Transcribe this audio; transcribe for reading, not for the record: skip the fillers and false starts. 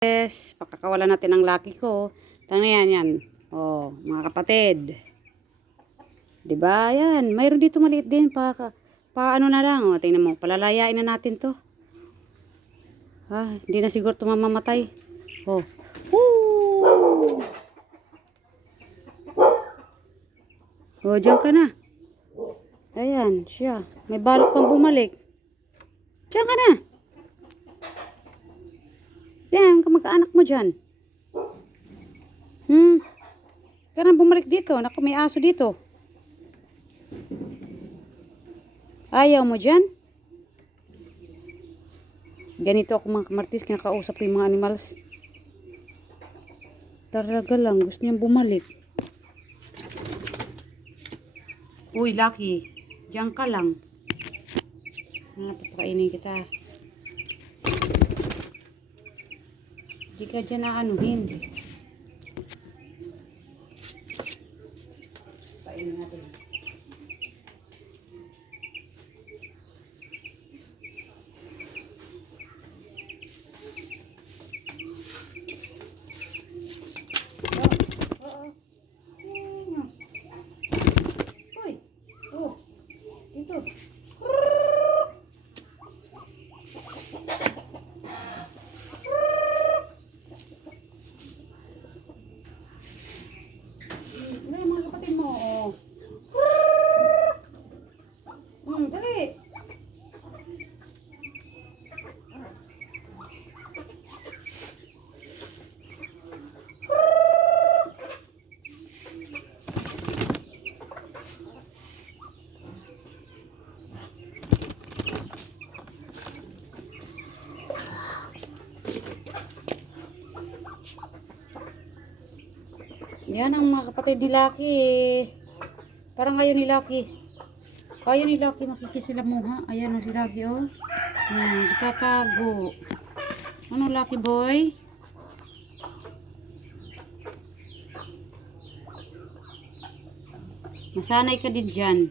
Yes, pakakawalan natin ang Lucky ko. Tangan yan. Oh, mga kapatid. 'Di ba? Yan, mayroon dito maliit din ano na lang. Oh, tingnan mo, palalayain na natin 'to. Hindi na siguro mamamatay. Oh. Woo! Oh, diyan ka na. Ayan, siya. May balok pang bumalik. Diyan ka na. Yan, kamag-anak mo dyan. Kaya bumalik dito. Naku, may aso dito. Ayaw mo dyan? Ganito ako mga kamartis, kinakausap ko yung mga animals. Talaga lang, gusto niyang bumalik. Uy, Lucky, diyan ka lang. Papakainin kita. Di ka dyan aanuhin. Painin natin. Dali. Yan ang mga kapatid ni Lucky. Parang ngayon ni Lucky. Ayaw ni Lucky makikisilamuha. Ayan o si Lucky o. Tatago. Ano Lucky boy? Masanay ka din dyan.